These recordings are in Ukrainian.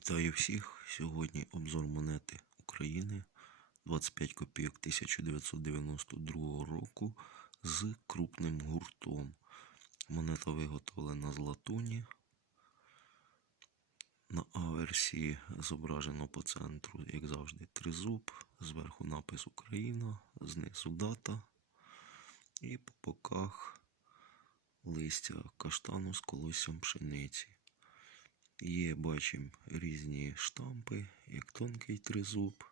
Вітаю всіх! Сьогодні обзор монети України 25 копійок 1992 року з крупним гуртом. Монета виготовлена з латуні. На аверсі зображено по центру, як завжди, тризуб, зверху напис Україна, знизу дата і по боках листя каштану з колоссям пшениці. Є, бачимо, різні штампи, як тонкий тризуб,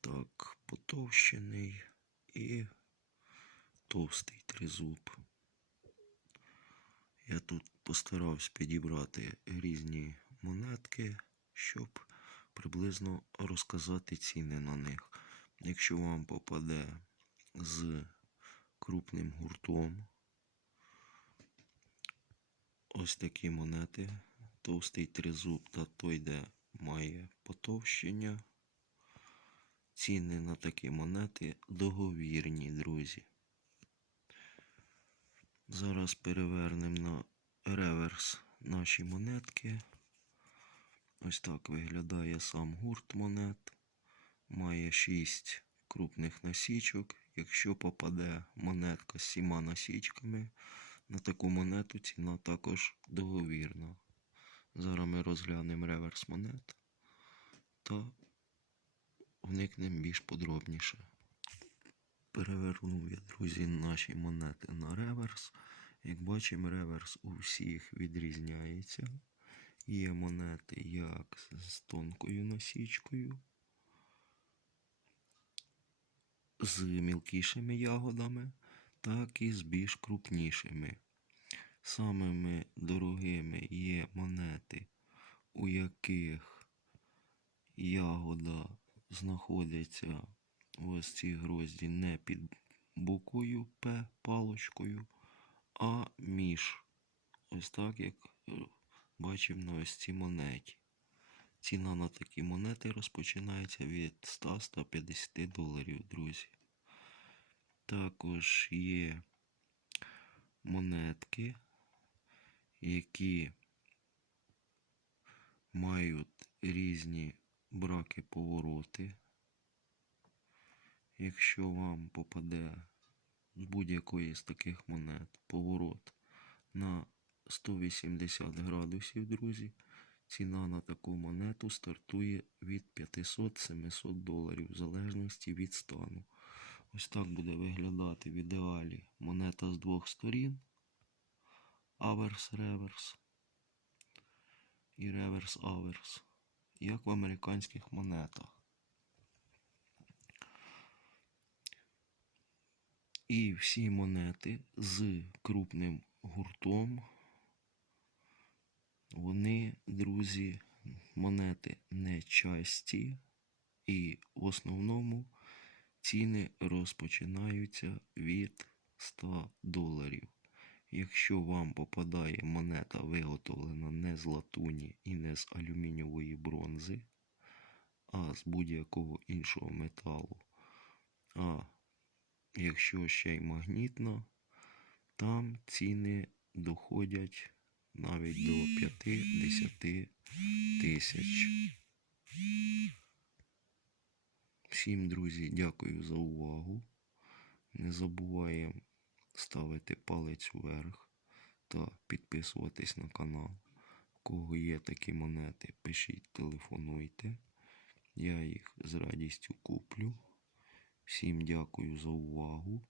так потовщений і товстий тризуб. Я тут постарався підібрати різні монетки, щоб приблизно розказати ціни на них. Якщо вам попаде з крупним гуртом, ось такі монети товстий тризуб та той, де має потовщення. Ціни на такі монети договірні, друзі. Зараз перевернемо на реверс наші монетки. Ось так виглядає сам гурт монет. Має 6 крупних насічок. Якщо попаде монетка з сіма насічками, на таку монету ціна також договірна. Зараз ми розглянемо реверс монет та вникнемо більш подробніше. Перевернув я, друзі, наші монети на реверс. Як бачимо, реверс у всіх відрізняється. Є монети як з тонкою насічкою, з мілкішими ягодами, так і з більш крупнішими. Самими дорогими є монети, у яких ягода знаходиться в ось цій грозді не під буквою П палочкою, а між. Ось так, як бачимо на ось цій монеті. Ціна на такі монети розпочинається від 100-150 доларів, друзі. Також є монетки, які мають різні браки повороти. Якщо вам попаде з будь-якої з таких монет поворот на 180 градусів, друзі, ціна на таку монету стартує від 500-700 доларів, в залежності від стану. Ось так буде виглядати в ідеалі монета з двох сторін. Аверс-реверс і реверс-аверс, як в американських монетах. І всі монети з крупним гуртом, вони, друзі, монети не часті, і в основному ціни розпочинаються від 100 доларів. Якщо вам попадає монета, виготовлена не з латуні і не з алюмінієвої бронзи, а з будь-якого іншого металу, а якщо ще й магнітна, там ціни доходять навіть до 5-10 тисяч. Всім, друзі, дякую за увагу. Не забуваємо ставити палець вверх та підписуватись на канал. У кого є такі монети, пишіть, телефонуйте. Я їх з радістю куплю. Всім дякую за увагу.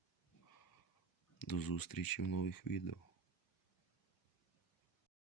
До зустрічі в нових відео.